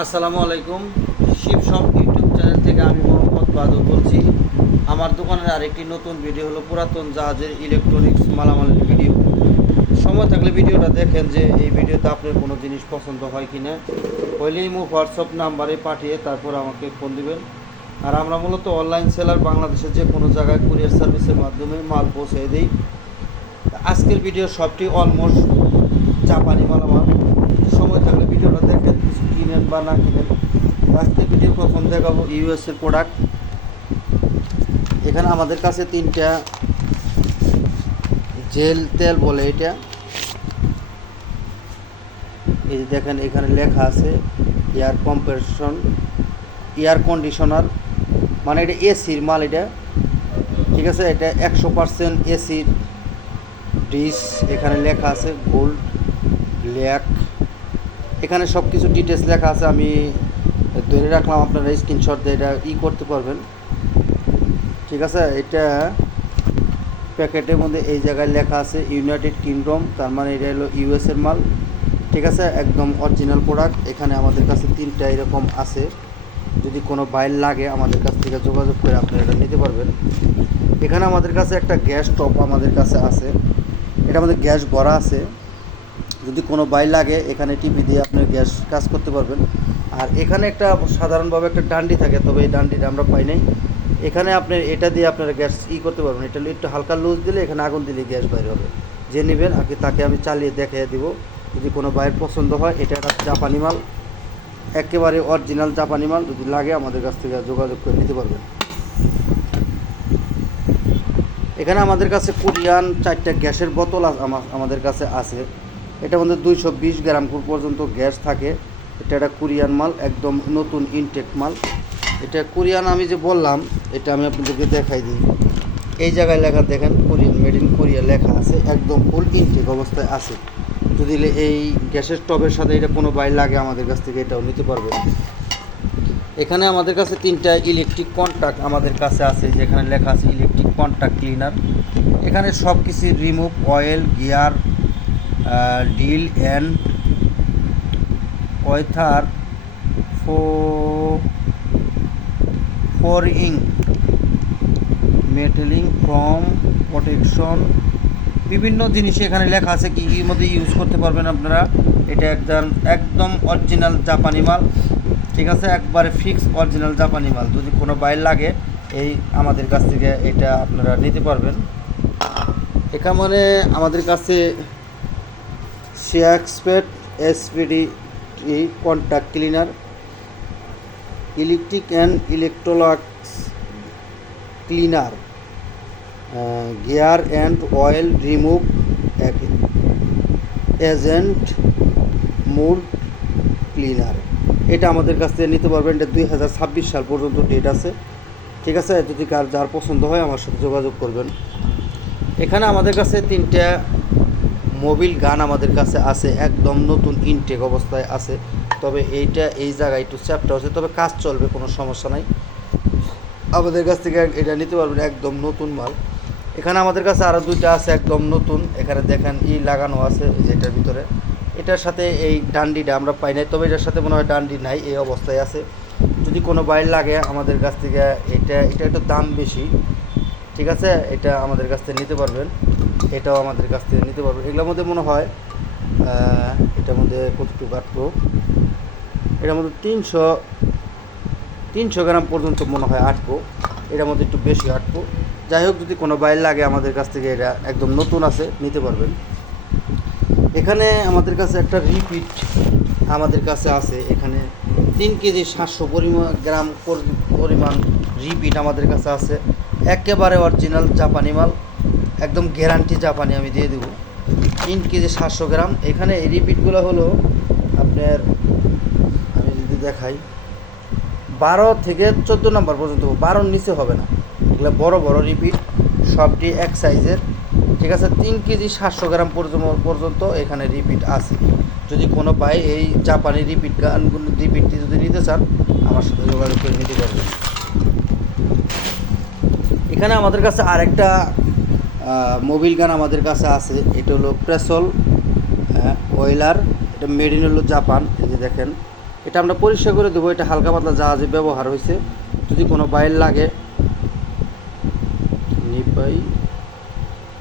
আসসালামু আলাইকুম। Shiva shop YouTube channel থেকে আমি মোহাম্মদ বাদল বলছি। আমার দোকানের আরেকটি নতুন ভিডিও হলো পুরাতন জাহাজের ইলেকট্রনিক্স মালামালের ভিডিও। সময় থাকলে ভিডিওটা দেখেন যে এই ভিডিওতে আপনার কোনো জিনিস পছন্দ হয় কি না হইলেই মুখ হোয়াটসঅ্যাপ নাম্বারে পাঠিয়ে তারপর আমাকে ফোন দিবেন। আর আমরা মূলত অনলাইন সেলার বাংলাদেশের যে কোনো জায়গায় কুরিয়ার সার্ভিসের মাধ্যমে মাল পৌঁছে দিই। আজকের ভিডিও সবটি অলমোস্ট জাপানি মালামাল সময় থাকলে ভিডিওটা দেখেন কিছু কিনেন বা না কিনেন আজকের ভিডিও প্রথম দেখাবো ইউএস এর প্রোডাক্ট এখানে আমাদের কাছে তিনটা জেল তেল বলে এটা। এই যে দেখেন, এখানে লেখা আছে এয়ার কম্প্রেশন এয়ার কন্ডিশনার মানে এটা এসির মাল এটা। ঠিক আছে, এটা একশো পার্সেন্ট এসির ডিস এখানে লেখা আছে গোল্ড ব্ল্যাক এখানে সব কিছু ডিটেলস লেখা আছে, আমি ধরে রাখলাম আপনারা স্ক্রিনশট দিয়ে এটা ই করতে পারবেন। ঠিক আছে? এটা প্যাকেটের মধ্যে এই জায়গায় লেখা আছে ইউনাইটেড কিংডম তার মানে এটা হলো ইউএসের মাল। ঠিক আছে? একদম অরিজিনাল প্রোডাক্ট এখানে আমাদের কাছে তিনটা এরকম আছে। যদি কোনো বাইল লাগে আমাদের কাছ থেকে যোগাযোগ করে আপনারা এটা নিতে পারবেন। এখানে আমাদের কাছে একটা গ্যাস টপ আমাদের কাছে আছে। এটা আমাদের গ্যাস ভরা আছে। যদি কোনো বাইল লাগে, এখানে টিপি দিয়ে আপনি গ্যাস কাজ করতে পারবেন। আর এখানে একটা সাধারণভাবে একটা ডান্ডি থাকে, তবে এই ডান্ডিটা আমরা পাই নাই। এখানে আপনি এটা দিয়ে আপনারা গ্যাস ই করতে পারবেন। এটা একটু হালকা লুজ দিলে এখানে আগুন দিলে গ্যাস বাইর হবে। যে নেবেন আগে তাকে আমি চালিয়ে দেখিয়ে দিব। যদি কোনো বাইর পছন্দ হয়, এটা একটা জাপানি মাল। একেবারে অরিজিনাল জাপানি মাল, যদি লাগে আমাদের কাছ থেকে যোগাযোগ করে নিতে পারবেন। এখানে আমাদের কাছে কোরিয়ান চারটা গ্যাসের বোতল আমাদের কাছে আছে। এটার মধ্যে দুইশো বিশ গ্রাম পর্যন্ত গ্যাস থাকে। এটা একটা কোরিয়ান মাল, একদম নতুন ইনটেক মাল। এটা কোরিয়ান আমি যে বললাম, এটা আমি আপনাদেরকে দেখাই দিই। এই জায়গায় লেখা দেখেন, কোরিয়ান মেড ইন কোরিয়া লেখা আছে, একদম ফুল ইনটেক অবস্থায় আছে। যদি এই গ্যাসের স্টোভের সাথে এটা কোনো বাইর লাগে আমাদের কাছ থেকে, এটাও নিতে পারবেন এখানে আমাদের কাছে তিনটা ইলেকট্রিক কন্ট্যাক্ট আমাদের কাছে আছে, যেখানে লেখা আছে ইলেকট্রিক কন্ট্যাক্ট ক্লিনার এখানে সব কিছু remove oil gear deal and ফোরিং, metalling from protection. বিভিন্ন জিনিস এখানে লেখা আছে, কী কী মধ্যে ইউজ করতে পারবেন আপনারা। এটা একদম একদম অরিজিনাল জাপানি মাল। ঠিক আছে? একবারে ফিক্স অরিজিনাল জাপানি মাল। যদি কোনো বাইর লাগে, এই আমাদের কাছ থেকে এটা আপনারা নিতে পারবেন। এখানে আমাদের কাছে সিয়াক্সপেট SPD contact cleaner, electric and Electrolux cleaner gear and oil remove agent mood cleaner. এটা আমাদের কাছ থেকে নিতে পারবেন, এটা দুই হাজার ছাব্বিশ সাল পর্যন্ত ডেট আছে। ঠিক আছে? যদি কার, যার পছন্দ হয়, আমার সাথে যোগাযোগ করবেন। এখানে আমাদের কাছে তিনটা মোবিল গান আমাদের কাছে আছে, একদম নতুন ইনটেক অবস্থায় আছে। তবে এইটা, এই জায়গায় একটু চ্যাপটা হচ্ছে, তবে কাজ চলবে, কোনো সমস্যা নাই। আমাদের কাছ থেকে এটা নিতে পারবেন, একদম নতুন মাল। এখানে আমাদের কাছে আরও দুইটা আছে, একদম নতুন। এখানে দেখেন ই লাগানো আছে এটার ভিতরে। এটার সাথে এই ডান্ডিটা আমরা পাই নাই, তবে এটার সাথে মনে হয় ডান্ডি নাই, এই অবস্থায় আছে। যদি কোনো বাইর লাগে আমাদের কাছ থেকে, এটা এটা একটু দাম বেশি। ঠিক আছে? এটা আমাদের কাছ থেকে নিতে পারবেন। এটাও আমাদের কাছ থেকে নিতে পারবেন এগুলোর মধ্যে মনে হয় এটার মধ্যে কতটুকু কাটবো এটার মধ্যে তিনশো তিনশো গ্রাম পর্যন্ত মনে হয় আটবো এটার মধ্যে একটু বেশি আটবো যাই হোক, যদি কোনো বাইর লাগে আমাদের কাছ থেকে, এটা একদম নতুন আছে, নিতে পারবেন। এখানে আমাদের কাছে একটা রিপিট আমাদের কাছে আছে। এখানে তিন কেজি সাতশো পরিমাণ গ্রাম পরি- পরিমাণ রিপিট আমাদের কাছে আছে। একেবারে অরিজিনাল জাপানি মাল। একদম গ্যারান্টি জাপানি আমি দিয়ে দেবো। তিন কেজি সাতশো গ্রাম। এখানে এই রিপিটগুলো হলো আপনার, আমি যদি দেখাই, বারো থেকে চোদ্দ নম্বর পর্যন্ত বারোর নিচে হবে না। এগুলো বড় বড় রিপিট সবটি এক সাইজের ঠিক আছে, তিন কেজি সাতশো গ্রাম পর্যন্ত এখানে রিপিট আছে। যদি কোনো ভাই এই জাপানি রিপিট গানগুলো রিপিটটি যদি নিতে চান, আমার সাথে যোগাযোগ করে নিতে পারবেন। এখানে আমাদের কাছে আরেকটা মোবিল গান আমাদের কাছে আছে। এটা হলো প্রেসল ওয়েলার এটা মেড ইন হলো জাপান এই যে দেখেন। এটা আমরা পরিষ্কার করে দেবো, এটা হালকা পাতলা জাহাজে ব্যবহার হয়েছে। যদি কোনো বাইর লাগে, নিপাই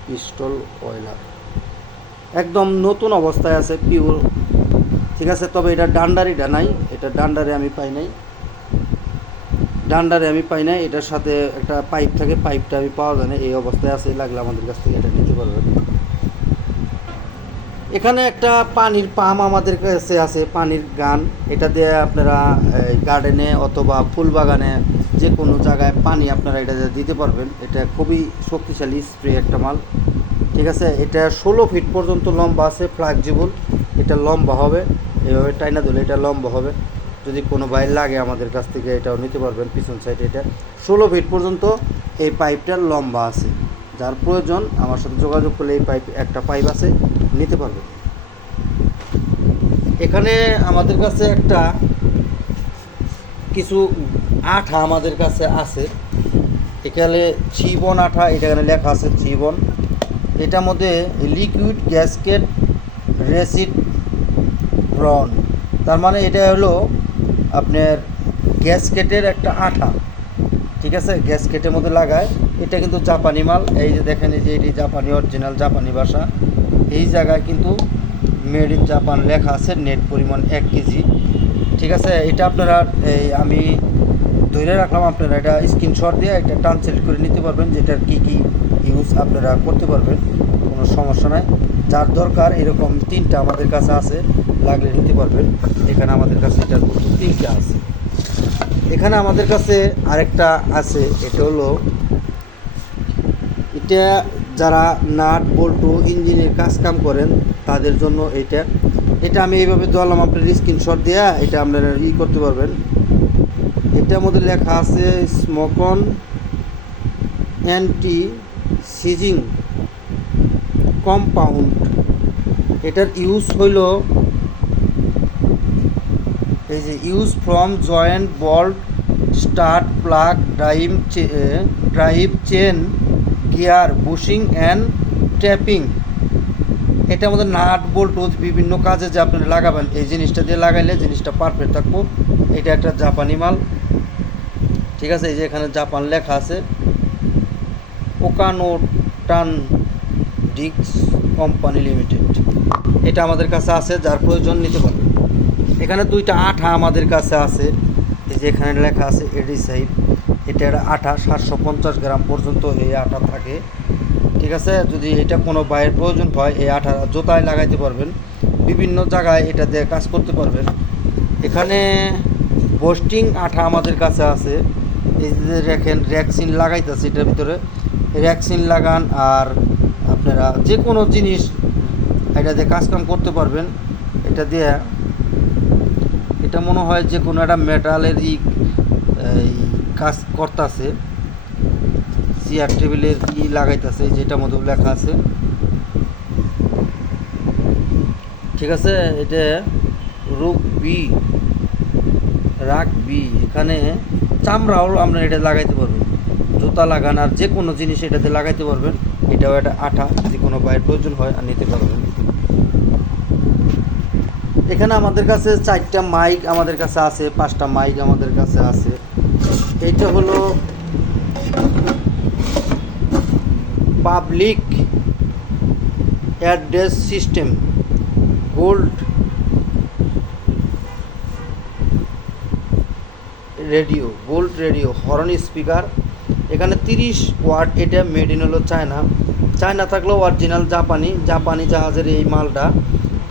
পিস্টল অয়েলার একদম নতুন অবস্থায় আছে পিওর ঠিক আছে, তবে এটা ডান্ডারিটা নাই, এটা ডান্ডারে আমি পাই নাই। ডান্ডারে আমি পাই না, এটার সাথে একটা পাইপ থাকে, পাইপটা আমি পাওয়া যায় না, এই অবস্থায় আছে, লাগলে আমাদের কাছ থেকে এটা নিতে পারবেন এখানে একটা পানির পাম্প আমাদের কাছে আছে, পানির গান। এটা দিয়ে আপনারা গার্ডেনে অথবা ফুল বাগানে যে কোনো জায়গায় পানি আপনারা এটা দিতে পারবেন। এটা খুবই শক্তিশালী স্প্রে একটা মাল। ঠিক আছে? এটা ষোলো ফিট পর্যন্ত লম্বা আছে ফ্লেক্সিবল এটা লম্বা হবে। এভাবে টাইনা দিলে এটা লম্বা হবে। যদি কোনো বাইর লাগে আমাদের কাছ থেকে, এটাও নিতে পারবেন পিছন সাইডে এটা। ষোলো ফিট পর্যন্ত এই পাইপটার লম্বা আছে। যার প্রয়োজন আমার সাথে যোগাযোগ করলে এই পাইপ একটা পাইপ আছে, নিতে পারবেন। এখানে আমাদের কাছে একটা কিছু আঠা আমাদের কাছে আছে। এখানে জীবন আঠা এখানে লেখা আছে জীবন। এটার মধ্যে লিকুইড গ্যাসকেট রেসিড রন তার মানে এটা হলো আপনার গ্যাসকেটের একটা আঠা, ঠিক আছে? গ্যাসকেটের মধ্যে লাগায়। এটা কিন্তু জাপানি মাল। এই যে দেখেন, এই যে এটি জাপানি অরিজিনাল জাপানি ভাষা। এই জায়গায় কিন্তু মেড ইন জাপান লেখা আছে নেট পরিমাণ এক কেজি ঠিক আছে? এটা আপনারা, এই আমি ধরে রাখলাম, আপনারা এটা স্ক্রিনশট দিয়ে এটা ট্রান্সলেট করে নিতে পারবেন, যেটার কি কি ইউজ আপনারা করতে পারবেন। কোনো সমস্যা নাই। যার দরকার, এরকম তিনটা আমাদের কাছে আছে। লাগলে নিতে পারবেন। এখানে আমাদের কাছে এটার মতো তিনটা আছে। এখানে আমাদের কাছে আরেকটা আছে, এটা হলো, এটা যারা নাট, বল্টু ইঞ্জিনের কাজ কাম করেন, তাদের জন্য এটা। এটা আমি এইভাবে দলাম আপনার স্ক্রিনশট দেওয়া এটা আপনারা ই করতে পারবেন। এটার মধ্যে লেখা আছে, স্মোকন অ্যান্টি সিজিং কম্পাউন্ড। এটার ইউজ হইল এই যে use from joint bolt start plug drive drive chain gear bushing and tapping এটা আমাদের নাট বোল্ট বিভিন্ন কাজে যে আপনি লাগাবেন, এই জিনিসটা দিয়ে লাগাইলে জিনিসটা পারফেক্ট থাকব। এটা একটা জাপানি মাল। ঠিক আছে, এই যে এখানে জাপান লেখা আছে। ওকানো টান ডিক্স কোম্পানি লিমিটেড। এটা আমাদের কাছে আছে, যার প্রয়োজন নিতে পারবে এখানে দুইটা আঠা আমাদের কাছে আছে। এই যে এখানে লেখা আছে এডি সাইড এটার আঠা, সাতশো পঞ্চাশ গ্রাম পর্যন্ত এই আঠা থাকে। ঠিক আছে? যদি এটা কোনো বাইরের প্রয়োজন হয়, এই আঠা জোতায় লাগাইতে পারবেন। বিভিন্ন জায়গায় এটা দিয়ে কাজ করতে পারবেন। এখানে বোস্টিং আঠা আমাদের কাছে আছে। এই যে রেখেন র্যাকসিন লাগাইতেছে এটার ভিতরে। র্যাকসিন লাগান আর আপনারা যে কোনো জিনিস এটা দিয়ে কাজকাম করতে পারবেন। এটা দিয়ে এটা মনে হয় যে কোনো একটা মেটালের ই কাজ করতেছে। চেয়ার টেবিলের ই লাগাইতেছে যেটা মধ্যে লেখা আছে। ঠিক আছে? এটা রুক বি, রাগ বি। এখানে চামড়াও আমরা এটা লাগাইতে পারবেন। জুতা লাগান আর যে কোনো জিনিস এটাতে লাগাইতে পারবেন। এটাও একটা আঠা যদি কোনো বাইরের প্রয়োজন হয় আর নিতে পারবেন। এখানে আমাদের কাছে চারটা মাইক আমাদের কাছে আছে, পাঁচটা মাইক আমাদের কাছে আছে। এইটা হলো public address system gold radio gold radio horn speaker এখানে তিরিশ ওয়াট এটা মেড ইন হলো চায়না। চায়না থাকলেও অরিজিনাল জাপানি জাপানি জাহাজের এই মালটা।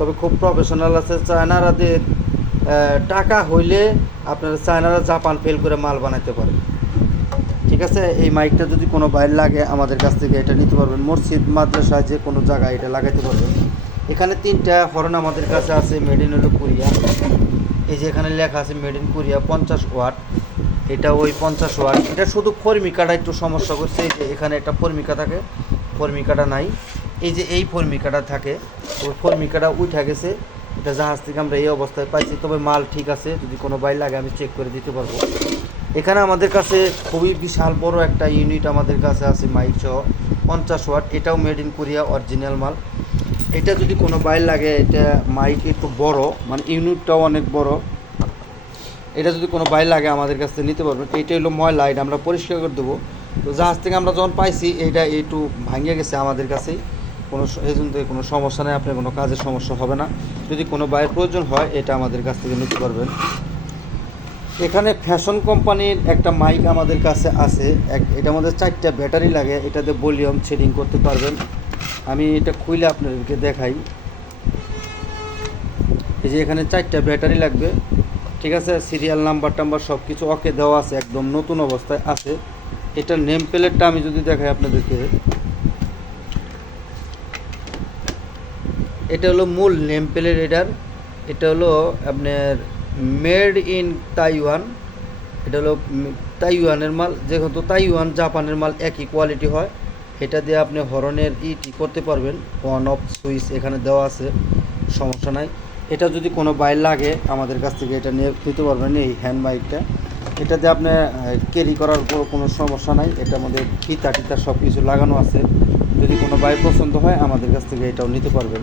তবে খুব প্রফেশনাল আছে। চায়নারাদের টাকা হইলে আপনারা চায়নারা জাপান ফেল করে মাল বানাইতে পারে ঠিক আছে? এই মাইকটা যদি কোনো বাইর লাগে, আমাদের কাছ থেকে এটা নিতে পারবেন। মসজিদ, মাদ্রাসায় যে কোনো জায়গায় এটা লাগাইতে পারবেন। এখানে তিনটা হরন আমাদের কাছে আছে মেড ইন হলো কোরিয়া। এই যে এখানে লেখা আছে মেড ইন কোরিয়া, পঞ্চাশ ওয়াট। এটা ওই পঞ্চাশ ওয়াট। এটা শুধু ফর্মিকাটা একটু সমস্যা করছে। এখানে একটা ফর্মিকা থাকে, ফর্মিকাটা নাই। এই যে এই ফর্মিকাটা থাকে, ওই ফর্মিকাটা উঠা গেছে, এটা জাহাজ থেকে আমরা এই অবস্থায় পাইছি, তবে মাল ঠিক আছে, যদি কোনো বাইর লাগে আমি চেক করে দিতে পারব। এখানে আমাদের কাছে খুবই বিশাল বড় একটা ইউনিট আমাদের কাছে আছে মাইক সহ, পঞ্চাশ ওয়াট, এটাও মেড ইন কোরিয়া অরিজিনাল মাল। এটা যদি কোনো বাইর লাগে, এটা মাইক একটু বড় মানে ইউনিটটাও অনেক বড়। এটা যদি কোনো বাইর লাগে আমাদের কাছ নিতে পারবেন এটা হলো ময়লা, এটা আমরা পরিষ্কার করে দেবো। তো জাহাজ থেকে আমরা যখন পাইছি, এইটা একটু ভাঙিয়ে গেছে আমাদের কাছেই। কোনো এই জন্য কোনো সমস্যা নেই, আপনার কোনো কাজের সমস্যা হবে না। যদি কোনো বাইরের প্রয়োজন হয়, এটা আমাদের কাছ থেকে নিতে পারবেন। এখানে ফ্যাশন কোম্পানির একটা মাইক আমাদের কাছে আছে। এক এটা আমাদের চারটা ব্যাটারি লাগে, এটাতে ভলিউম সেটিং করতে পারবেন। আমি এটা খুলে আপনাদেরকে দেখাই। এই যে এখানে চারটা ব্যাটারি লাগবে। ঠিক আছে, সিরিয়াল নাম্বার টাম্বার সব কিছু ওকে দেওয়া আছে, একদম নতুন অবস্থায় আছে। এটার নেম প্লেটটা আমি যদি দেখাই আপনাদেরকে। এটা হলো মূল নেম প্লেট এটার। এটা হলো আপনার মেড ইন তাইওয়ান। এটা হলো তাইওয়ানের মাল, যেহেতু তাইওয়ান জাপানের মাল একই কোয়ালিটি হয়, এটা দিয়ে আপনি হরনের ইটি করতে পারবেন। অন অফ সুইচ এখানে দেওয়া আছে, সমস্যা নাই। এটা যদি কোনো বাইর লাগে, আমাদের কাছ থেকে এটা নিয়ে নিতে পারবেন এই হ্যান্ড বাইকটা এটাতে আপনি ক্যারি করার কোনো- সমস্যা নাই। এটার মধ্যে ফিতা টিতা সব কিছু লাগানো আছে। যদি কোনো বাইক পছন্দ হয়, আমাদের কাছ থেকে এটাও নিতে পারবেন।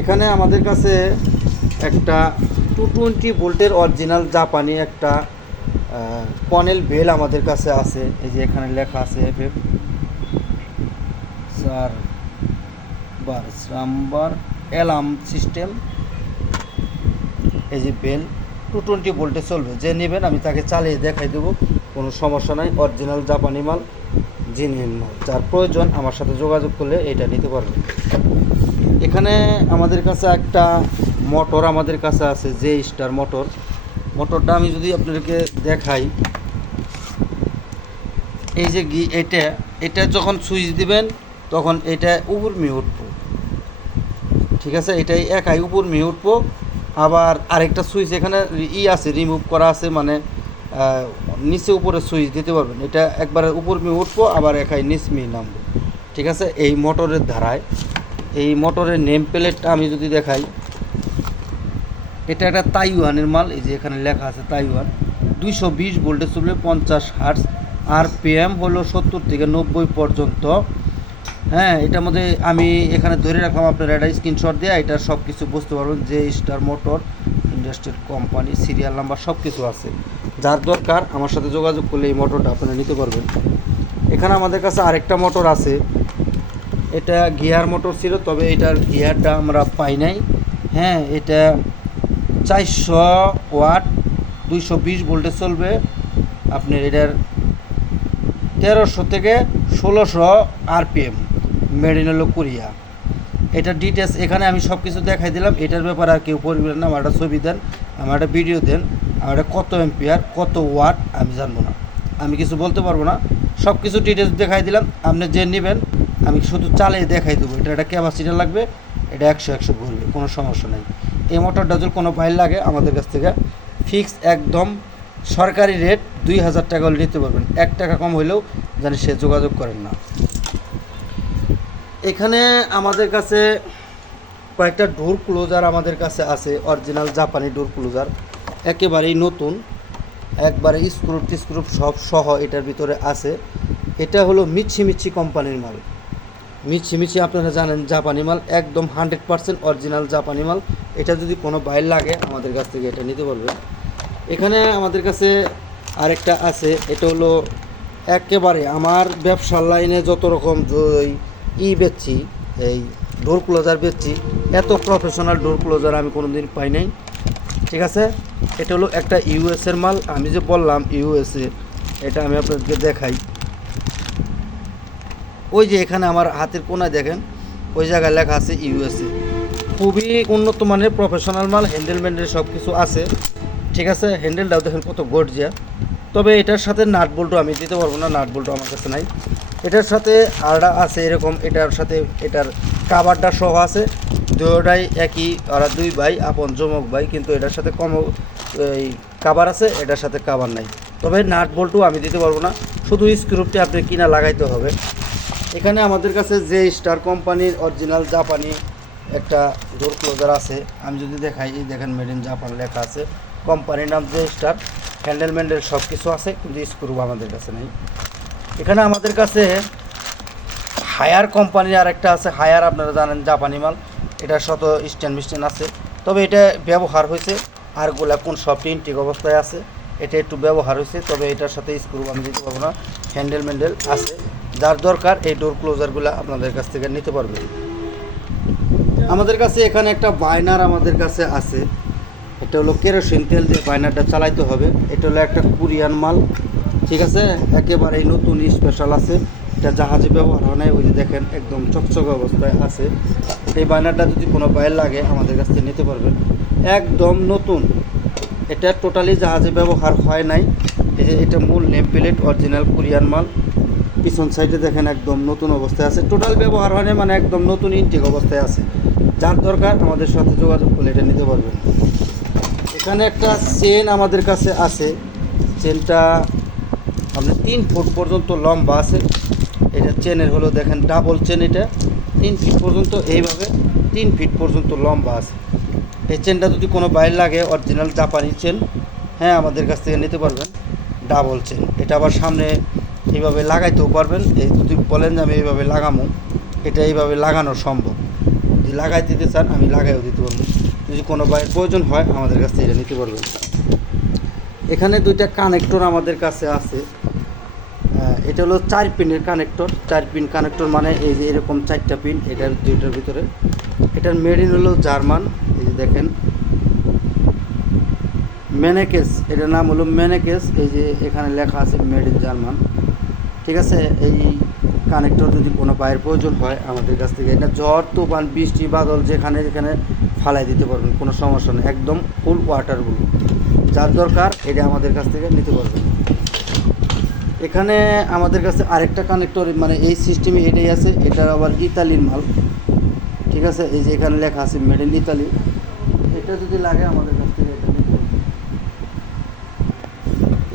এখানে আমাদের কাছে একটা টু টোয়েন্টি ভোল্টের অরিজিনাল জাপানি একটা পনেল বেল আমাদের কাছে আছে। এই যে এখানে লেখা আছে এফ এফ চার বার নাম্বার অ্যালার্ম সিস্টেম। এই যে বেল টু টোয়েন্টি ভোল্টে চলবে। যে নেবেন, আমি তাকে চালিয়ে দেখাই দেবো। কোনো সমস্যা নাই, অরিজিনাল জাপানি মাল, জিনিয়ান মাল। যার প্রয়োজন, আমার সাথে যোগাযোগ করলে এটা নিতে পারবেন। এখানে আমাদের কাছে একটা মোটর আমাদের কাছে আছে, যে স্টার মোটর। মোটরটা আমি যদি আপনাদেরকে দেখাই। এই যে গি, এটা এটা যখন সুইচ দিবেন, তখন এটা উপর মিয়ে উঠবো। ঠিক আছে? এটাই একাই উপর মিয়ে উঠবো। আবার আরেকটা সুইচ এখানে ই আছে রিমুভ করা আছে মানে নিচে উপরে সুইচ দিতে পারবেন। এটা একবারে উপর মিয়ে উঠবো, আবার একাই নিচ মিয়ে নামবো। ঠিক আছে? এই মোটরের ধারায়। এই মোটরের নেম প্লেটটা আমি যদি দেখাই, এটা একটা তাইওয়ানের মাল, এই যে এখানে লেখা আছে তাইওয়ান। দুইশো বিশ ভোল্টে চলবে পঞ্চাশ হার্স আর পিএম হলো সত্তর থেকে নব্বই পর্যন্ত। হ্যাঁ এটার মধ্যে আমি এখানে ধরে রাখলাম, আপনার একটা স্ক্রিনশট দিয়ে এটা সব কিছু বুঝতে পারবেন যে star motor industrial company serial number সব কিছু আছে। যার দরকার, আমার সাথে যোগাযোগ করলে এই মোটরটা আপনারা নিতে পারবেন। এখানে আমাদের কাছে আরেকটা মোটর আছে এটা গিয়ার মোটর ছিল, তবে এটার গিয়ারটা আমরা পাই নাই। হ্যাঁ এটা চারশো ওয়াট, দুইশো বিশ ভোল্টে চলবে। আপনার এটার তেরোশো থেকে ষোলোশো আরপিএম মেড ইন হলো কোরিয়া। এটা ডিটেলস এখানে আমি সব কিছু দেখাই দিলাম। এটার ব্যাপারে আর কেউ পড়বেন না আমার একটা ছবি দেন আমার একটা ভিডিও দেন আমার কত এম্পিয়ার কত ওয়াট আমি জানব না। আমি কিছু বলতে পারব না। সব কিছু ডিটেলস দেখাই দিলাম। আপনি যে নেবেন আমি শুধু চালিয়ে দেখাই দেবো। এটা একটা ক্যাপাসিটি লাগবে, এটা একশো একশো ঘুরবে কোনো সমস্যা নেই। এই মোটরটা যদি কোনো ফাইল লাগে, আমাদের কাছ থেকে ফিক্স একদম সরকারি রেট দুই হাজার টাকা হলে নিতে পারবেন। এক টাকা কম হলেও জানি সে যোগাযোগ করেন না। এখানে আমাদের কাছে কয়েকটা ডোর ক্লোজার আমাদের কাছে আছে অরিজিনাল জাপানি ডোর ক্লোজার একেবারেই নতুন, একবারে স্ক্রুপ টিস্ক্রুপ সব সহ এটার ভিতরে আছে। এটা হলো মিচ্ছি মিচ্ছি কোম্পানির মাল। মিচ্ছি মিচ্ছি আপনারা জানেন জাপানি মাল একদম হান্ড্রেড পার্সেন্ট অরিজিনাল জাপানি মাল এটা যদি কোনো বাইর লাগে, আমাদের কাছ থেকে এটা নিতে পারবেন এখানে আমাদের কাছে আরেকটা আছে, এটা হলো একেবারে আমার ব্যবসার লাইনে যত রকম ই বেচছি, এই ডোর ক্লোজার বেচছি, এত প্রফেশনাল ডোর ক্লোজার আমি কোনো দিন পাই নাই। ঠিক আছে? এটা হলো একটা ইউএসের মাল, আমি যে বললাম ইউএসএ এটা আমি আপনাদেরকে দেখাই। ওই যে এখানে আমার হাতের কোনায় দেখেন, ওই জায়গায় লেখা আছে ইউএসএ খুবই উন্নত মানের প্রফেশনাল মাল হ্যান্ডেল ম্যান্ডেল সব কিছু আছে। ঠিক আছে হ্যান্ডেলটাও দেখেন কত গর্জিয়া। তবে এটার সাথে নাট বল্টু আমি দিতে পারব না নাট বল্টু আমার কাছে নাই। এটার সাথে আরটা আছে এরকম, এটার সাথে এটার কাবারটা সহ আছে। দুটাই একই ওরা দুই ভাই, আপন জমক ভাই, কিন্তু এটার সাথে কম এই কাবার আছে, এটার সাথে কাবার নাই। তবে নাট বল্টু আমি দিতে পারব না, শুধু স্ক্রুপটি আপনি কিনা লাগাইতে হবে। এখানে আমাদের কাছে যে স্টার কোম্পানির অরিজিনাল জাপানি একটা ডোর ক্লোজার আছে, আমি যদি দেখাই, এই দেখেন মেড ইন জাপান লেখা আছে। কোম্পানির নাম যে স্টার হ্যান্ডেল ম্যান্ডেল সব কিছু আছে, কিন্তু স্ক্রু আমাদের কাছে নেই। এখানে আমাদের কাছে হায়ার কোম্পানির আর একটা আছে হায়ার আপনারা জানেন জাপানি মাল এটার শত স্ট্যান্ড মিস্ট্যান্ড আছে। তবে এটা ব্যবহার হয়েছে আরগুলা কোন সবটি ঠিক অবস্থায় আছে, এটা একটু ব্যবহার হয়েছে, তবে এটার সাথে স্ক্রু আমি দিতে পারব না। হ্যান্ডেল ম্যান্ডেল আছে। যার দরকার এই ডোর ক্লোজারগুলো আপনাদের কাছ থেকে নিতে পারবেন। আমাদের কাছে এখানে একটা বাইনার আমাদের কাছে আছে। এটা হলো কেরোসিন তেল দিয়ে বাইনারটা চালাইতে হবে। এটা হলো একটা কুরিয়ান মাল। ঠিক আছে? একেবারেই নতুন স্পেশাল আছে। এটা জাহাজে ব্যবহার হয় নাই, ওই যে দেখেন একদম চকচকে অবস্থায় আছে। এই বাইনারটা যদি কোনো বাইর লাগে, আমাদের কাছ থেকে নিতে পারবেন। একদম নতুন। এটা টোটালি জাহাজে ব্যবহার হয় নাই। এই যে এটা মূল নেম প্লেট অরিজিনাল কোরিয়ান মাল। পিছন সাইডে দেখেন একদম নতুন অবস্থায় আছে। টোটাল ব্যবহার হয় নাই মানে একদম নতুন ইনটেক অবস্থায় আছে। যার দরকার আমাদের সাথে যোগাযোগ করলে এটা নিতে পারবেন এখানে একটা চেন আমাদের কাছে আছে। চেনটা আপনার তিন ফুট পর্যন্ত লম্বা আছে। এটা চেনের হলো দেখেন ডাবল চেন এটা। তিন ফিট পর্যন্ত এইভাবে তিন ফিট পর্যন্ত লম্বা আছে। এই চেনটা যদি কোনো বাইরে লাগে অরিজিনাল জাপানি চেন হ্যাঁ আমাদের কাছ থেকে নিতে পারবেন। ডাবল চেন এটা আবার সামনে এইভাবে লাগাইতেও পারবেন। এই যদি বলেন যে আমি এইভাবে লাগামো, এটা এইভাবে লাগানো সম্ভব। যদি লাগাই দিতে চান, আমি লাগাইও দিতে পারব। যদি কোনো বাইরের প্রয়োজন হয়, আমাদের কাছ থেকে এটা নিতে পারবেন। এখানে দুইটা কানেক্টর আমাদের কাছে আছে। এটা হলো চার পিনের কানেক্টর চার পিন কানেক্টর মানে এই যে এরকম চারটা পিন, এটার দুইটার ভিতরে। এটার মেডিন হলো জার্মান। এই যে দেখেন মেনেকেস এটার নাম হলো মেনেকেস এই যে এখানে লেখা আছে মেড ইন জার্মান ঠিক আছে? এই কানেক্টর যদি কোনো পায়ের প্রয়োজন হয়, আমাদের কাছ থেকে এটা ঝড় তুফান, বৃষ্টি, বাদল, যেখানে যেখানে ফালাই দিতে পারবেন, কোনো সমস্যা নেই। একদম ফুল ওয়াটারগুলো যার দরকার, এটা আমাদের কাছ থেকে নিতে পারবেন। এখানে আমাদের কাছে আরেকটা কানেক্টর মানে এই সিস্টেমে এটাই আছে এটা আবার ইতালির মাল। ঠিক আছে? এই যে এখানে লেখা আছে মেড ইন ইতালি এটা যদি লাগে আমাদের কাছ থেকে এটা নিতে পারবেন।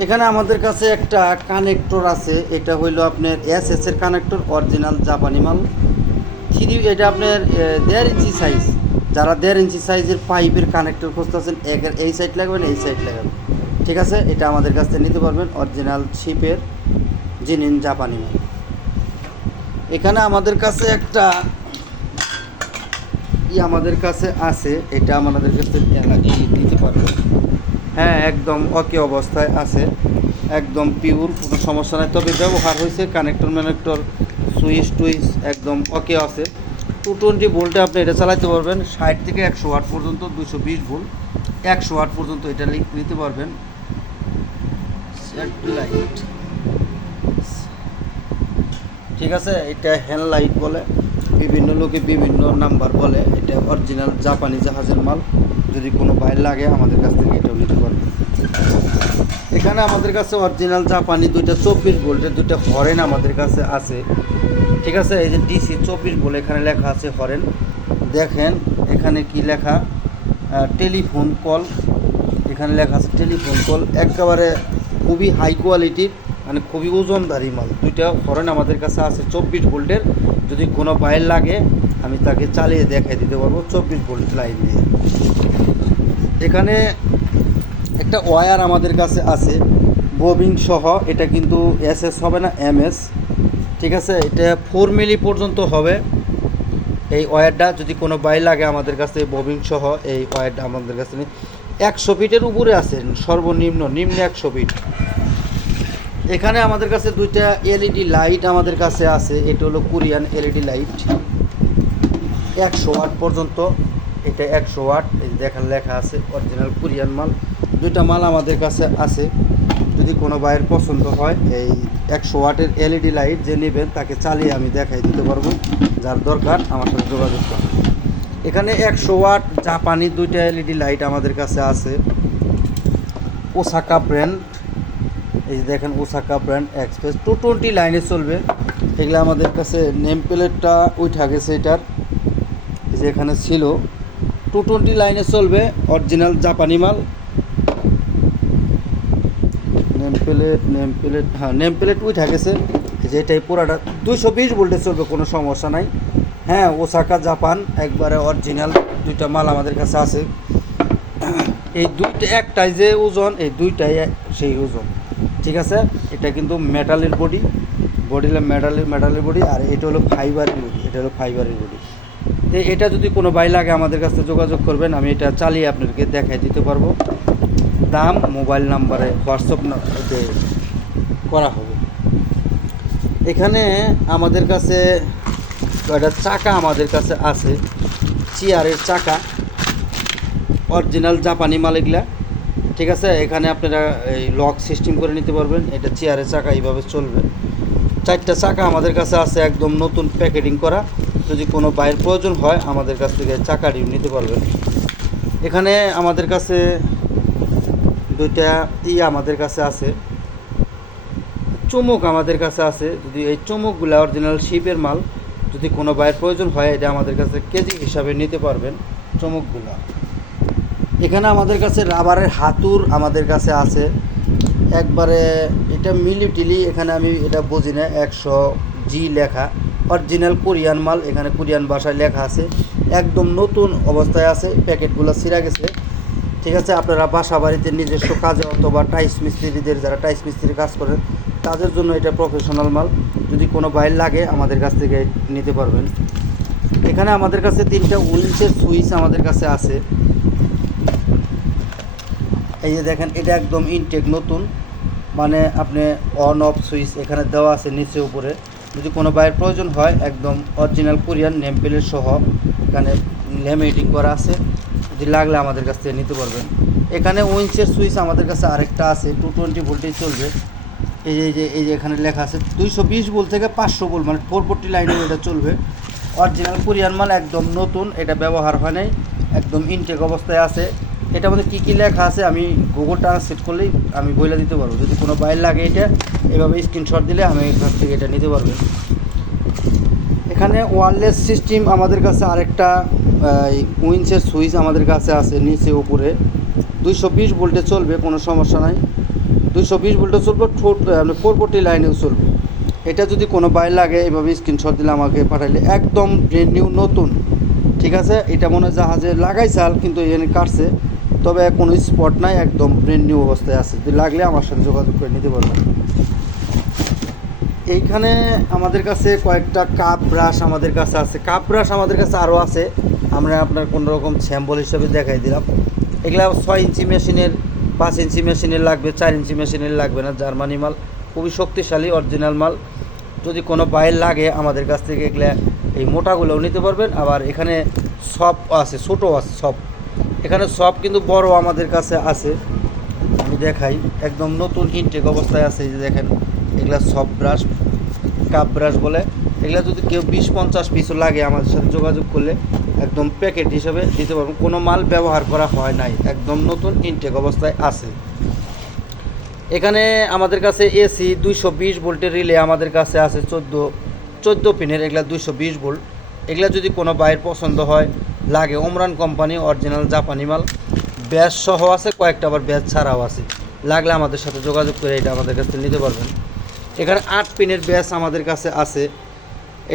এখানে আমাদের কাছে একটা কানেক্টর আছে, এটা হইল আপনার এস এস এর কানেক্টর অরিজিনাল জাপানি মাল। থ্রি, এটা আপনার দেড় ইঞ্চি সাইজ যারা দেড় ইঞ্চি সাইজের পাইপের কানেক্টর খুঁজতেছেন, একের এই সাইড লাগাবেন, এই সাইড লাগাবেন। ঠিক আছে? এটা আমাদের কাছ থেকে নিতে পারবেন অরিজিনাল শিপের জিনিন জাপানি মাল। এখানে আমাদের কাছে একটা ই আমাদের কাছে আছে, এটা আমাদের কাছে দিতে পারবেন। হ্যাঁ একদম ওকে অবস্থায় আছে। একদম পিওর কোনো সমস্যা নাই। তবে ব্যবহার হয়েছে কানেক্টর ম্যানেক্টর সুইচ টুইচ একদম ওকে আছে। টু টোয়েন্টি ভোল্টে আপনি এটা চালাতে পারবেন। ষাট থেকে একশো ওয়াট পর্যন্ত দুশো বিশ ভোল্ট একশো ওয়াট পর্যন্ত এটা লিক নিতে পারবেন। লাইট ঠিক আছে? এটা হ্যান্ড লাইট বলে। বিভিন্ন লোকে বিভিন্ন নাম্বার বলে, এটা অরিজিনাল জাপানি জাহাজের মাল। যদি কোনো বাইর লাগে, আমাদের কাছ থেকে এটাও নিতে পারবে। এখানে আমাদের কাছে অরিজিনাল জাপানি দুইটা চব্বিশ ভোল্টের দুইটা হরেন আমাদের কাছে আছে। ঠিক আছে? এই যে ডিসি চব্বিশ বলে এখানে লেখা আছে হরেন দেখেন, এখানে কি লেখা? টেলিফোন কল এখানে লেখা আছে টেলিফোন কল একেবারে খুবই হাই কোয়ালিটির মানে খুবই ওজনদারি মাল। দুইটা হরেন আমাদের কাছে আছে চব্বিশ ভোল্টের যদি কোনো বাইর লাগে, আমি তাকে চালিয়ে দেখাই দিতে পারব চব্বিশ ভোল্ট লাইন দিয়ে। এখানে একটা ওয়্যার আমাদের কাছে আছে, ববিং সহ, এটা কিন্তু এস এস হবে না এম এস ঠিক আছে? এটা ফোর মিলি পর্যন্ত হবে। এই ওয়্যারটা যদি কোনো বাই লাগে আমাদের কাছে ববিং সহ, এই ওয়্যারটা আমাদের কাছে একশো ফিটের উপরে আছে, সর্বনিম্ন, নিম্ন একশো ফিট। এখানে আমাদের কাছে দুইটা এলইডি লাইট আমাদের কাছে আছে। এটা হলো কোরিয়ান এলইডি লাইট একশো ওয়াট পর্যন্ত। এটা একশো ওয়াট। এই দেখেন, লেখা আছে অরিজিনাল কোরিয়ান মাল। দুইটা মাল আমাদের কাছে আছে। যদি কোনো বাইয়ের পছন্দ হয়, এই একশো ওয়াটের এলইডি লাইট যে নেবেন, তাকে চালিয়ে আমি দেখাই দিতে পারব। যার দরকার, আমার সাথে যোগাযোগ করুন। এখানে একশো ওয়াট জাপানি দুইটা এলইডি লাইট আমাদের কাছে আছে। ওসাকা ব্র্যান্ড এই যে দেখেন Osaka brand express. Two twenty লাইনে চলবে। এগুলো আমাদের কাছে নেম প্লেটটা উঠা গেছে এটার। এই যে এখানে ছিল। টু টোয়েন্টি লাইনে চলবে, অরিজিনাল জাপানি মাল। নেম প্লেট নেম প্লেট হ্যাঁ নেম প্লেট উঠা যে এটাই পুরাটা। দুইশো বিশ ভোল্টে চলবে, কোনো সমস্যা নাই। হ্যাঁ ওসাকা জাপান, একবারে অরিজিনাল দুইটা মাল আমাদের কাছে আছে। এই দুইটা একটাই যে ওজন, এই দুইটাই সেই ওজন। ঠিক আছে? এটা কিন্তু মেটালের বডি বডি হলো মেটালের মেটালের বডি আর এটা হলো ফাইবারের বডি এটা হলো ফাইবারের বডি তো এটা যদি কোনো ভাই লাগে আমাদের কাছে যোগাযোগ করবেন, আমি এটা চালিয়ে আপনাদেরকে দেখাই দিতে পারব। দাম মোবাইল নাম্বারে হোয়াটসঅ্যাপ করা হবে। এখানে আমাদের কাছে কয়টা চাকা আমাদের কাছে আছে। চেয়ারের চাকা। অরিজিনাল জাপানি মাল এগুলা। ঠিক আছে? এখানে আপনারা এই লক সিস্টেম করে নিতে পারবেন। এটা চেয়ারের চাকা এইভাবে চলবে। চারটা চাকা আমাদের কাছে আছে, একদম নতুন প্যাকেটিং করা। যদি কোনো বাইরের প্রয়োজন হয়, আমাদের কাছ থেকে চাকাটি নিতে পারবেন। এখানে আমাদের কাছে দুইটা ই আমাদের কাছে আছে। চুমুক আমাদের কাছে আছে। যদি এই চুমুকগুলো অরিজিনাল শিপের মাল, যদি কোনো বাইরের প্রয়োজন হয়, এটা আমাদের কাছে কেজি হিসাবে নিতে পারবেন চুমুকগুলো। এখানে আমাদের কাছে রাবারের হাতুর আমাদের কাছে আছে। একবারে এটা মিলিটিলি এখানে আমি এটা বুঝি না, একশো জি লেখা। অরিজিনাল কোরিয়ান মাল, এখানে কোরিয়ান ভাষায় লেখা আছে। একদম নতুন অবস্থায় আছে, প্যাকেটগুলো ছিঁড়া গেছে। ঠিক আছে, আপনারা বাসা বাড়িতে নিজস্ব কাজে অথবা টাইস মিস্ত্রিদের, যারা টাইস মিস্ত্রির কাজ করেন, তাদের জন্য এটা প্রফেশনাল মাল। যদি কোনো বাইর লাগে, আমাদের কাছ থেকে নিতে পারবেন। এখানে আমাদের কাছে তিনটা উইন্সের সুইচ আমাদের কাছে আছে। এই যে দেখেন, এটা একদম ইনটেক নতুন। মানে আপনি অন অফ সুইচ এখানে দেওয়া আছে নিচে, উপরে। যদি কোনো বাইরের প্রয়োজন হয়, একদম অরিজিনাল কোরিয়ান নেম প্লেট সহ এখানে লেমিটিং করা আছে। যদি লাগলে আমাদের কাছ থেকে নিতে পারবেন। এখানে উইন্সের সুইচ আমাদের কাছে আরেকটা আছে টু টোয়েন্টি ভোল্টেজ চলবে। এই যে এই যে এই যে এখানে লেখা আছে, দুইশো বিশ ভোল্ট থেকে পাঁচশো ভোল্ট মানে ফোর ফোরটি লাইনে এটা চলবে। অরিজিনাল কোরিয়ান মাল একদম নতুন, এটা ব্যবহার হয় নাই, একদম ইনটেক অবস্থায় আছে। এটার মধ্যে কী কী লেখা আছে আমি গুগল ট্রান্সলেট করলেই আমি বইলে দিতে পারব। যদি কোনো বাইর লাগে এটা, এভাবে স্ক্রিনশট দিলে আমি এখান থেকে এটা নিতে পারবেন এখানে ওয়ারলেস সিস্টেম আমাদের কাছে আরেকটা উইন্সের সুইচ আমাদের কাছে আছে নিচে উপরে। দুইশো বিশ ভোল্টে চলবে, কোনো সমস্যা নাই। দুইশো বিশ ভোল্টে চলবে ফোর ফোরটি লাইনেও চলবে। এটা যদি কোনো বাইর লাগে, এভাবে স্ক্রিনশট দিলে আমাকে পাঠাইলে। একদম ব্রেন্ড নিউ নতুন। ঠিক আছে? এটা মনে হয় জাহাজে লাগাই চাল কিন্তু এখানে কাটছে। তবে কোনো স্পট নাই, একদম ব্রেন্ড নিউ অবস্থায় আছে। যদি লাগলে আমার সাথে যোগাযোগ করে নিতে পারবেন। এইখানে আমাদের কাছে কয়েকটা কাপ ব্রাশ আমাদের কাছে আছে। কাপ ব্রাশ আমাদের কাছে আরও আছে। আমরা আপনার কোনো রকম স্যাম্পল হিসেবে দেখাই দিলাম। এগুলা ছয় ইঞ্চি মেশিনের, পাঁচ ইঞ্চি মেশিনের লাগবে, চার ইঞ্চি মেশিনের লাগবে না। জার্মানি মাল, খুবই শক্তিশালী অরিজিনাল মাল। যদি কোনো বাইর লাগে আমাদের কাছ থেকে এগুলা এই মোটাগুলোও নিতে পারবেন। আবার এখানে সব আছে ছোটো আছে সব এখানে সব কিন্তু বড় আমাদের কাছে আছে। আমি দেখাই। একদম নতুন ইনটেক অবস্থায় আছে, এই যে দেখেন, এগুলা সব ব্রাশ কাপ ব্রাশ বলে। এগুলা যদি কেউ বিশ, পঞ্চাশ পিসও লাগে আমাদের সাথে যোগাযোগ করলে একদম প্যাকেট হিসেবে দিতে পারব। কোনো মাল ব্যবহার করা হয় নাই, একদম নতুন ইনটেক অবস্থায় আছে। এখানে আমাদের কাছে এসি দুইশো বিশ ভোল্টের রিলে আমাদের কাছে আছে চোদ্দ চোদ্দ পিনের এগুলা দুইশো বিশ ভোল্ট এগুলা যদি কোনো বাইরের পছন্দ হয় লাগে ওমরান কোম্পানি অরিজিনাল জাপানি মাল। ব্যাস সহ আছে, কয়েকটা আবার ব্যাস ছাড়াও আছে। লাগলে আমাদের সাথে যোগাযোগ করে এটা আমাদের কাছ থেকে নিতে পারবেন। এখানে আট পিনের ব্যাস আমাদের কাছে আছে।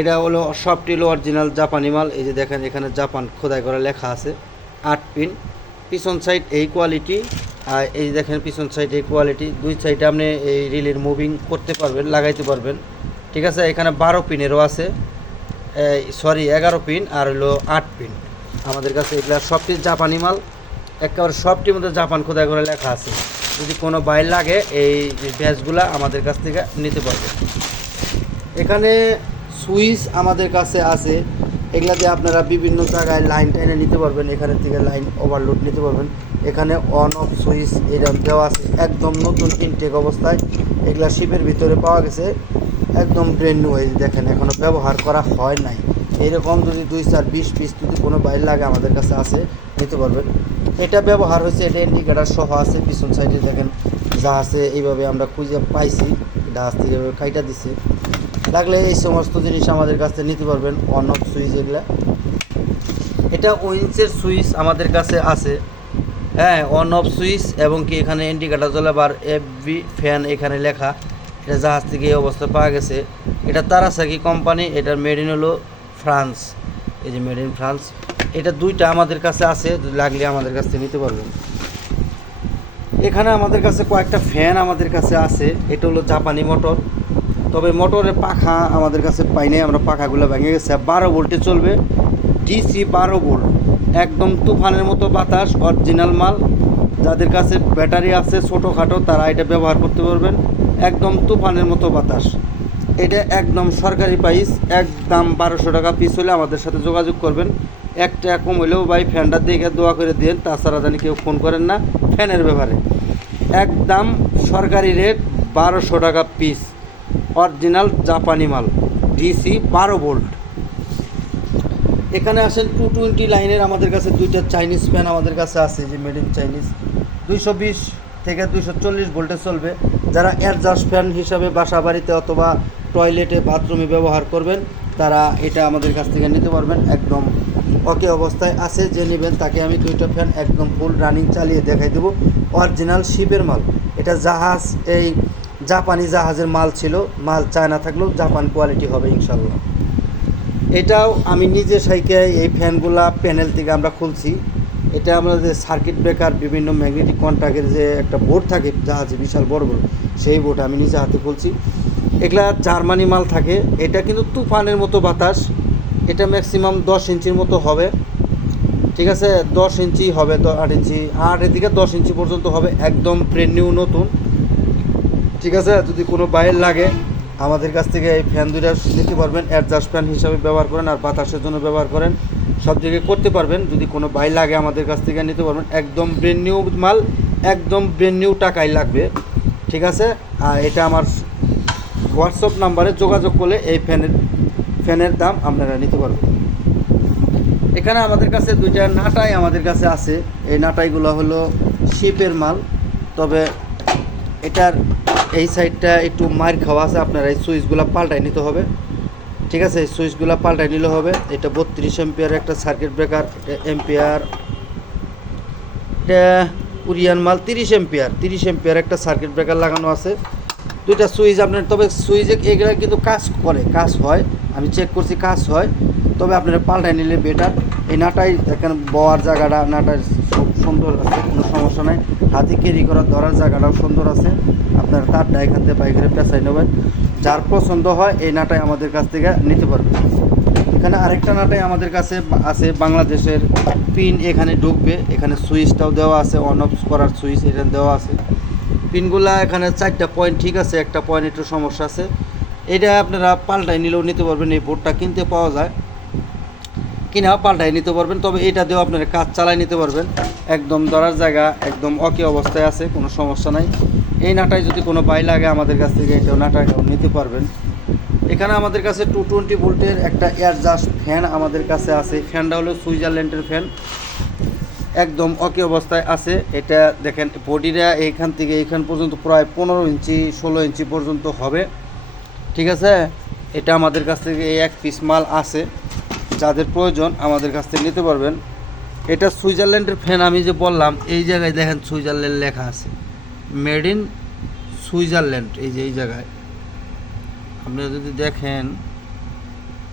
এটা হলো সবটি হলো অরিজিনাল জাপানি মাল। এই যে দেখেন, এখানে জাপান খোদাই করা লেখা আছে। আট পিন। পিছন সাইড এই কোয়ালিটি আর এই দেখেন পিছন সাইড এই কোয়ালিটি দুই সাইডে আপনি এই রিলের মুভিং করতে পারবেন, লাগাইতে পারবেন। ঠিক আছে, এখানে বারো পিনেরও আছে। সরি এগারো পিন, আর হলো আট পিন। আমাদের কাছে এগুলো সবটি জাপানি মাল। একেবারে সবটির মধ্যে জাপান খোদাই করে লেখা আছে। যদি কোনো বাইর লাগে, এই ব্যাচগুলা আমাদের কাছ থেকে নিতে পারবে। এখানে সুইচ আমাদের কাছে আছে। এগুলা দিয়ে আপনারা বিভিন্ন জায়গায় লাইন টাইনে নিতে পারবেন। এখানে থেকে লাইন ওভারলোড নিতে পারবেন। এখানে অন অফ সুইচ এরকম দেওয়া আছে। একদম নতুন ইনটেক অবস্থায় এগুলা শিপের ভিতরে পাওয়া গেছে। একদম ব্রেন নিউ দেখেন এখনও ব্যবহার করা হয় নাই। এরকম যদি দুই চার, বিশ পিস যদি কোনো বাইর লাগে আমাদের কাছে আছে, নিতে পারবেন। এটা ব্যবহার হয়েছে, এটা ইন্ডিকেটার সহ আছে, পিছন সাইডে দেখেন যা আছে, এইভাবে আমরা খুঁজে পাইছি জাহাজ থেকে এভাবে কাইটা দিছে। লাগলে এই সমস্ত জিনিস আমাদের কাছ নিতে পারবেন অন অফ সুইচ এগুলা। এটা উইন্সের সুইচ আমাদের কাছে আছে। হ্যাঁ অন অফ সুইচ এবং কি এখানে ইন্ডিকেটার জ্বলে আবার এফবি ফ্যান এখানে লেখা। এটা জাহাজ থেকে এই অবস্থা পাওয়া গেছে। এটা তারাসাকি কোম্পানি এটার মেড হলো ফ্রান্স এই যে মেড ইন ফ্রান্স এটা দুইটা আমাদের কাছে আছে, লাগলে আমাদের কাছ থেকে নিতে পারবেন। এখানে আমাদের কাছে কয়েকটা ফ্যান আমাদের কাছে আছে, এটা হলো জাপানি মোটর তবে মোটরের পাখা আমাদের কাছে পাই নাই, আমরা পাখাগুলো ভেঙে গেছে। বারো ভোল্টে চলবে ডিসি বারো ভোল্ট একদম তুফানের মতো বাতাস অরিজিনাল মাল। যাদের কাছে ব্যাটারি আছে ছোটোখাটো, তারা এটা ব্যবহার করতে পারবেন। একদম তুফানের মতো বাতাস। এটা একদম সরকারি প্রাইস একদম বারোশো টাকা পিস হলে আমাদের সাথে যোগাযোগ করবেন। এক টাকা কম হলেও ভাই ফ্যানটা দিকে দোয়া করে দিন, তাছাড়া জানি কেউ ফোন করেন না ফ্যানের ব্যাপারে। একদম সরকারি রেট বারোশো টাকা পিস অরিজিনাল জাপানি মাল ডিসি বারো ভোল্ট এখানে আসেন টু টোয়েন্টি লাইনের আমাদের কাছে দুইটা চাইনিজ ফ্যান আমাদের কাছে আছে যে মেড ইন চাইনিজ দুইশো বিশ থেকে দুইশো চল্লিশ ভোল্টে চলবে। যারা অ্যাডজাস্ট ফ্যান হিসাবে বাসা বাড়িতে অথবা টয়লেটে বাথরুমে ব্যবহার করবেন, তারা এটা আমাদের কাছ থেকে নিতে পারবেন একদম ওকে অবস্থায় আছে, যে নেবেন তাকে আমি দুইটা ফ্যান একদম ফুল রানিং চালিয়ে দেখাই দেবো। অরিজিনাল শিপের মাল। এটা জাহাজ, এই জাপানি জাহাজের মাল ছিল, মাল চায়না থাকলেও জাপান কোয়ালিটি হবে ইনশাল্লাহ। এটাও আমি নিজে সাইকে এই ফ্যানগুলা প্যানেল থেকে আমরা খুলছি। এটা আমাদের সার্কিট ব্রেকার বিভিন্ন ম্যাগনেটিক কন্ট্যাক্টের যে একটা বোর্ড থাকে জাহাজে বিশাল বড় বড় সেই বোর্ড আমি নিজে হাতে খুলছি। এগুলা জার্মানি মাল থাকে। এটা কিন্তু তুফানের মতো বাতাস। এটা ম্যাক্সিমাম দশ ইঞ্চির মতো হবে। ঠিক আছে? দশ ইঞ্চি হবে আট ইঞ্চি। আটের দিকে দশ ইঞ্চি পর্যন্ত হবে। একদম ব্রেন নিউ নতুন। ঠিক আছে? যদি কোনো বাইর লাগে, আমাদের কাছ থেকে এই ফ্যান দুইটা নিতে পারবেন। অ্যাডজাস্ট ফ্যান হিসাবে ব্যবহার করেন আর বাতাসের জন্য ব্যবহার করেন। সব জায়গায় করতে পারবেন। যদি কোনো বাই লাগে আমাদের কাছ থেকে নিতে পারবেন। একদম ব্রেন নিউ মাল, একদম ব্রেন নিউ টাকাই লাগবে। ঠিক আছে? আর এটা আমার হোয়াটসঅ্যাপ নাম্বারে যোগাযোগ করলে এই ফ্যানের ফ্যানের দাম আপনারা নিতে পারবেন। এখানে আমাদের কাছে দুইটা নাটাই আমাদের কাছে আছে। এই নাটাইগুলো হলো শিপের মাল। তবে এটার এই সাইডটা একটু মার খাওয়া আছে। আপনারা এই সুইচগুলো পাল্টাই নিতে হবে। ঠিক আছে? এই সুইচগুলো পাল্টাই নিলে হবে। এটা বত্রিশ এম্পিয়ার একটা সার্কিট ব্রেকার এম্পিয়ার এটা কুরিয়ান মাল তিরিশ এম্পিয়ার তিরিশ এম্পিয়ার একটা সার্কিট ব্রেকার লাগানো আছে। দুইটা সুইচ আপনার, তবে সুইচে এগুলো কিন্তু কাজ করে, কাজ হয়। আমি চেক করছি, কাজ হয়। তবে আপনারা পাল্টাই নিলে বেটার এই নাটাই এখানে বওয়ার জায়গাটা, নাটার সুন্দর আছে, কোনো সমস্যা নাই। হাতে ক্যারি করার ধরার জায়গাটাও সুন্দর আছে। আপনার তারটা এখান থেকে বাইকের পেঁচাই নেবেন। যার পছন্দ হয়, এই নাটাই আমাদের কাছ থেকে নিতে পারবেন এখানে আরেকটা নাটাই আমাদের কাছে আছে, বাংলাদেশের পিন এখানে ঢুকবে। এখানে সুইচটাও দেওয়া আছে অন অফ করার সুইচ এখানে দেওয়া আছে। পিনগুলা এখানে চারটা পয়েন্ট ঠিক আছে, একটা পয়েন্ট একটু সমস্যা আছে। এটা আপনারা পাল্টাই নিলেও নিতে পারবেন, এই বোর্ডটা কিনতে পাওয়া যায়। কিনা পাল্টাই নিতে পারবেন, তবে এটা দিয়েও আপনারা কাজ চালাই নিতে পারবেন। একদম ধরার জায়গা, একদম অকে অবস্থায় আছে, কোনো সমস্যা নাই। এই নাটাই যদি কোনো বাই লাগে আমাদের কাছ থেকে, এটাও নাটাইটাও নিতে পারবেন। এখানে আমাদের কাছে টু টোয়েন্টি ভোল্টের একটা এয়ারজাস্ট ফ্যান আমাদের কাছে আছে। ফ্যানটা হলো সুইজারল্যান্ডের ফ্যান একদম অকে অবস্থায় আছে। এটা দেখেন, বডিটা এইখান থেকে এইখান পর্যন্ত প্রায় পনেরো ইঞ্চি, ষোলো ইঞ্চি পর্যন্ত হবে। ঠিক আছে? এটা আমাদের কাছ থেকে এই এক পিস মাল আছে। যাদের প্রয়োজন আমাদের কাছ থেকে নিতে পারবেন। এটা সুইজারল্যান্ডের ফ্যান, আমি যে বললাম, এই জায়গায় দেখেন সুইজারল্যান্ড লেখা আছে। মেড ইন সুইজারল্যান্ড, এই যে এই জায়গায়। আপনারা যদি দেখেন,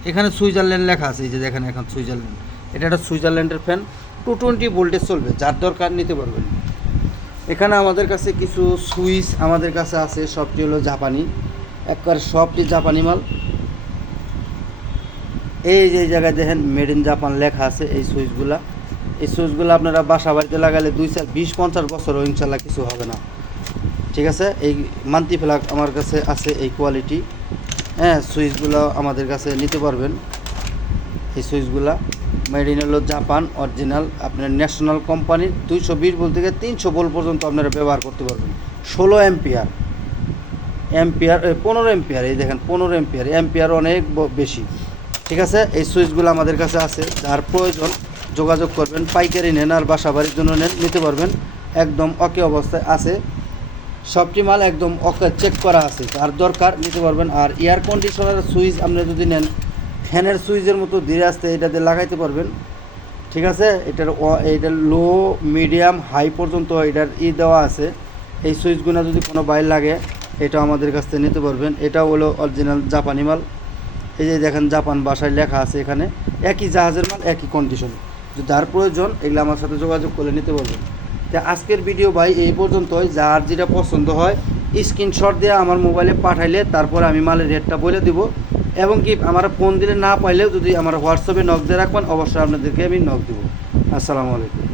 এখানে সুইজারল্যান্ড লেখা আছে, এই যে দেখেন এখন সুইজারল্যান্ড। এটা একটা সুইজারল্যান্ডের ফ্যান। টু টোয়েন্টি ভোল্টেজ চলবে, যার দরকার নিতে পারবেন। এখানে আমাদের কাছে কিছু সুইচ আমাদের কাছে আছে, সবটি হলো জাপানি। একবার সবটি জাপানি মাল। এই যে জায়গায় দেখেন মেড ইন জাপান লেখা আছে এই সুইচগুলা। এই সুইচগুলো আপনারা বাসা বাড়িতে লাগালে দুই চার, বিশ, পঞ্চাশ বছরও ইনশাল্লাহ কিছু হবে না। ঠিক আছে? এই মান্তি ফ্লাগ আমার কাছে আছে এই কোয়ালিটি হ্যাঁ সুইচগুলো আমাদের কাছে নিতে পারবেন। এই সুইচগুলা। মেড হলো জাপান অরিজিনাল আপনার ন্যাশনাল কোম্পানির দুইশো বিশ বল থেকে তিনশো বল পর্যন্ত আপনারা ব্যবহার করতে পারবেন। ষোলো এম্পিয়ার এম্পিয়ার পনেরো এম্পিয়ার এই দেখেন, পনেরো এম্পিয়ার এম্পিয়ার অনেক বেশি। ঠিক আছে? এই সুইচগুলো আমাদের কাছে আছে। যার প্রয়োজন, যোগাযোগ করবেন, পাইকারি নেন আর বাসা বাড়ির জন্য নেন, নিতে পারবেন। একদম অকে অবস্থায় আছে। সবটি মাল একদম অকে চেক করা আছে। আর দরকার, নিতে পারবেন। আর এয়ার কন্ডিশনার সুইচ আপনি যদি নেন ফ্যানের সুইচের মতো ধীরে আসতে এটাতে লাগাইতে পারবেন। ঠিক আছে? এটার এটার লো, মিডিয়াম, হাই পর্যন্ত এটার ই দেওয়া আছে। এই সুইচগুলো যদি কোনো বাইর লাগে, এটা আমাদের কাছ থেকে নিতে পারবেন। এটা হলো অরিজিনাল জাপানি মাল। এই যে দেখেন জাপান ভাষায় লেখা আছে এখানে, একই জাহাজের মাল, একই কন্ডিশন যার প্রয়োজন, এগুলো আমার সাথে যোগাযোগ করে নিতে পারবেন। তা আজকের ভিডিও ভাই, এই পর্যন্তই। যার যেটা পছন্দ হয় স্ক্রিনশট দিয়ে আমার মোবাইলে পাঠাইলে, তারপর আমি মালের রেটটা বলে দিব। এবং কি আমার ফোন দিলে না পাইলেও যদি আমার হোয়াটসঅ্যাপে নক দিয়ে রাখবেন, অবশ্যই আপনাদেরকে আমি নক দেবো। আসসালামু আলাইকুম।